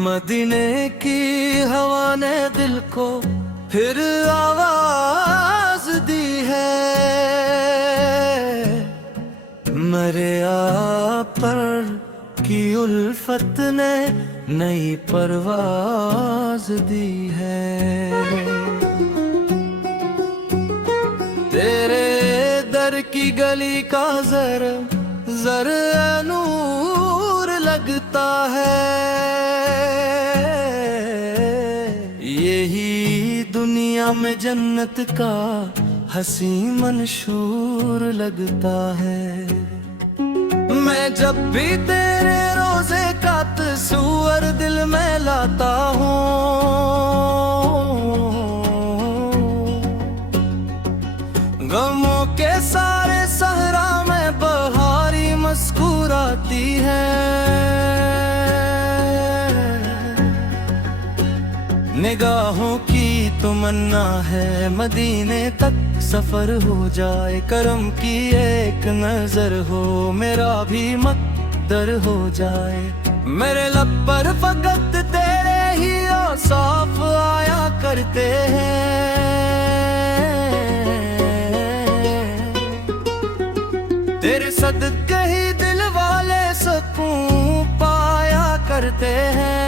मदीने की हवा ने दिल को फिर आवाज दी है, मेरे आप पर की उल्फत ने नई परवाज दी है। तेरे दर की गली का जर जर नूर लगता है, यही दुनिया में जन्नत का हसी मंशूर लगता है। मैं जब भी तेरे रोजे का तस्वीर दिल में लाता हूँ, गमों के सारे सहरा में बहारी मुस्कुराती है। निगाहों की तमन्ना है मदीने तक सफर हो जाए, करम की एक नजर हो मेरा भी मकदर हो जाए। मेरे लब पर फकत तेरे ही औसाफ आया करते हैं, तेरे सदके ही दिल वाले सुकून पाया करते हैं।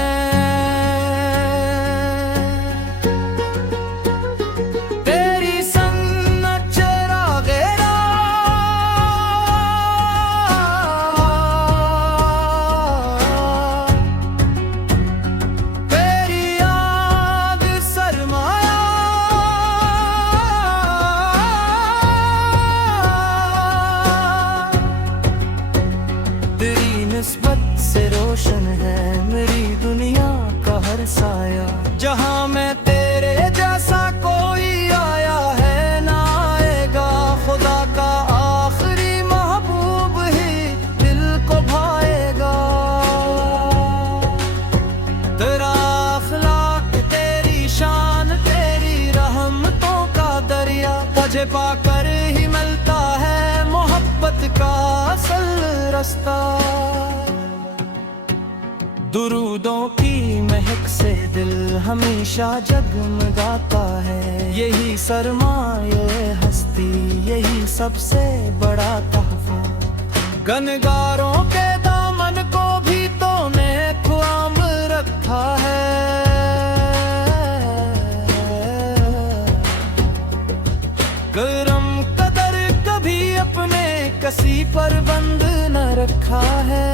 निस्बत से रोशन है मेरी दुनिया का हर साया, जहां मैं तेरे जैसा कोई आया है ना आएगा। खुदा का आखिरी महबूब ही दिल को भाएगा। तेरा अखलाक तेरी शान तेरी रहमतों का दरिया, तुझे पाकर ही मिलता है मोहब्बत का असल रास्ता। दुरूदों की महक से दिल हमेशा जगमगाता है, यही सरमाए हस्ती यही सबसे बड़ा तोहफा। गनगारों के दामन को भी तूने ख्वाम रखा है, करम कदर कभी अपने किसी पर बंद न रखा है।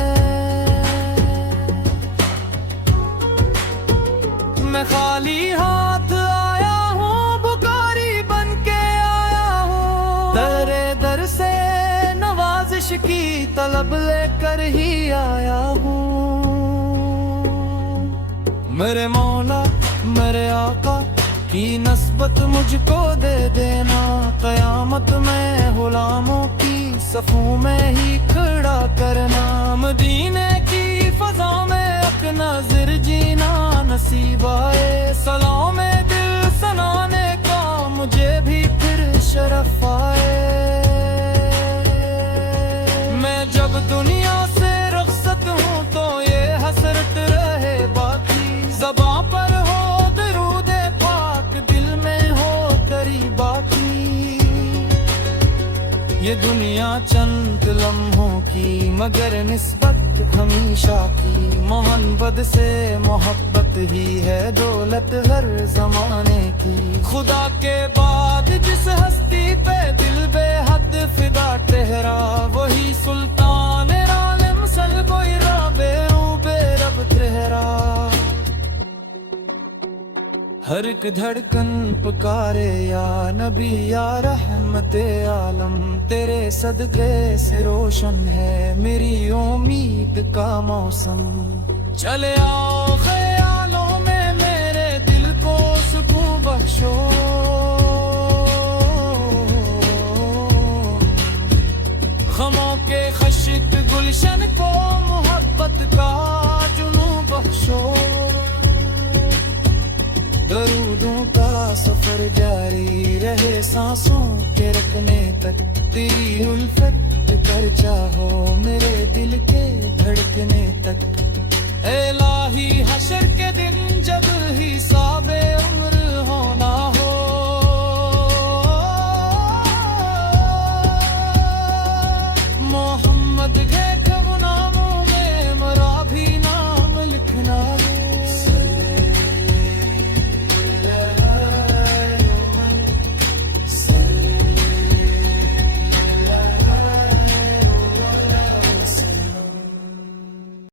मैं खाली हाथ आया हूँ बुकारी बन के आया हूँ, तेरे दर से नवाजिश की तलब लेकर ही आया हूँ। मेरे मौला मेरे आका की नस्बत मुझको दे देना, कयामत में गुलामों की सफू में ही खड़ा करना। मदीने की फजा में एक नजर जीना नसीब आए, सलाम दिल सनाने का मुझे भी फिर शरफ आए। मैं जब दुनिया से रुखसत हूँ तो ये हसरत रहे बाकी, ज़बां पर हो दरूद पाक दिल में हो तेरी बाकी। ये दुनिया चंद लम्हों की मगर निस्बत हमेशा की, मोहब्बत से मोहब्बत ही है दौलत हर जमाने की। खुदा के बाद जिस हस्ती पे दिल बेहद फिदा ठहरा, वही सुल्तान आलम सलबोई राबे रूबे रब ठहरा। हर एक धड़कन पुकारे या नबी या रहमते आलम, तेरे सदके से रोशन है मेरी उम्मीद का मौसम। चले आओ ख्यालों में मेरे दिल को सुकून बख्शो, गमों के खशित गुलशन को मोहब्बत का जुनून बख्शो। दरूदों का सफर सफर जारी रहे सांसों के रखने तक, तेरी उल्फत कर चाहो मेरे दिल के धड़कने तक। इलाही हशर के दिन जब हिसाबे उम्र